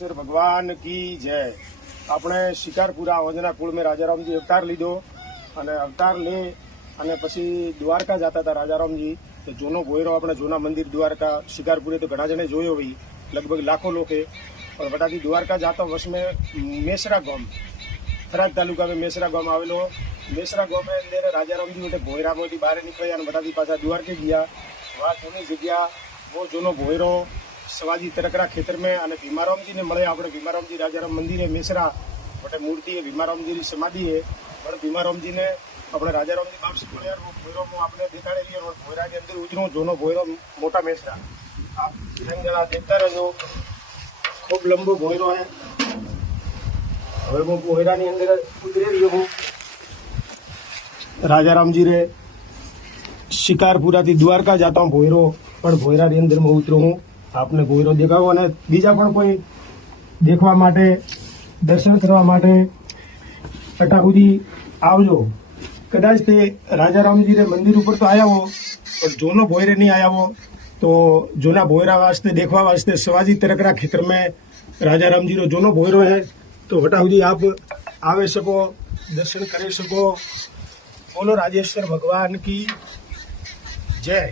शेर भगवान की जय। આપણે શિકારપુરા વંદના કુળ મેં રાજારામજી અવતાર લીધો અને અવતાર લે અને પછી દ્વારકા જતા હતા રાજારામજી। તો જૂનો ભોયરો આપણે જૂના મંદિર દ્વારકા શિકારપુરે તો ઘણા જણે જોયો ભાઈ, લગભગ લાખો લોકે। और वटाથી દ્વારકા जाता वर्ष में मेसरा गाम थराद तालुका में मेसरा गाम आवेलो। मेसरा गाम में अंदर राजारामजी वटे भोयराમાંથી બહાર નીકળ્યા અને વટાથી પાછા દ્વારકે ગયા। वहाँ जूनी जगह वो जूनो भोयरो सवाजी तरकरा खेतर में અને ભીમારામજી ને મળે। આપણે ભીમારામજી રાજારામ મંદિર मेसरा वटे मूर्ति है, भीमारामजी की समाधि है। पर भीमारामजी ने अपने राजारामजी बाप से बोले यार वो भोयरो में आपने देखाड़े लिए और भोयरा के अंदर उतरो जूनो भोयरो मोटा मेसरा आप जरा देखता रहो। खूब लंबो भोयरो है। હવે હું ભોયરાની અંદર ઉતરી રહ્યો હું। રાજારામજી રે શિકારપુરાથી દ્વારકા જતા હું ભોયરો, પણ ભોયરાની અંદર હું ઉતરું હું। આપને ભોયરો દેખાવો અને બીજા પણ કોઈ દેખવા માટે દર્શન કરવા માટે અટા સુધી આવજો। કદાચ તે રાજારામજી રે મંદિર ઉપર તો આયા હો પણ જૂનો ભોયરે नहीं आया हो, तो जूना भोयरा वास्ते देखवा वास्ते शिवाजी तरकरा क्षेत्र में राजारामजी रो जूनो भोयरो है। तो वटा સુધી आप आवे सको, दर्शन करे सको। बोलो राजेश्वर भगवान की जय।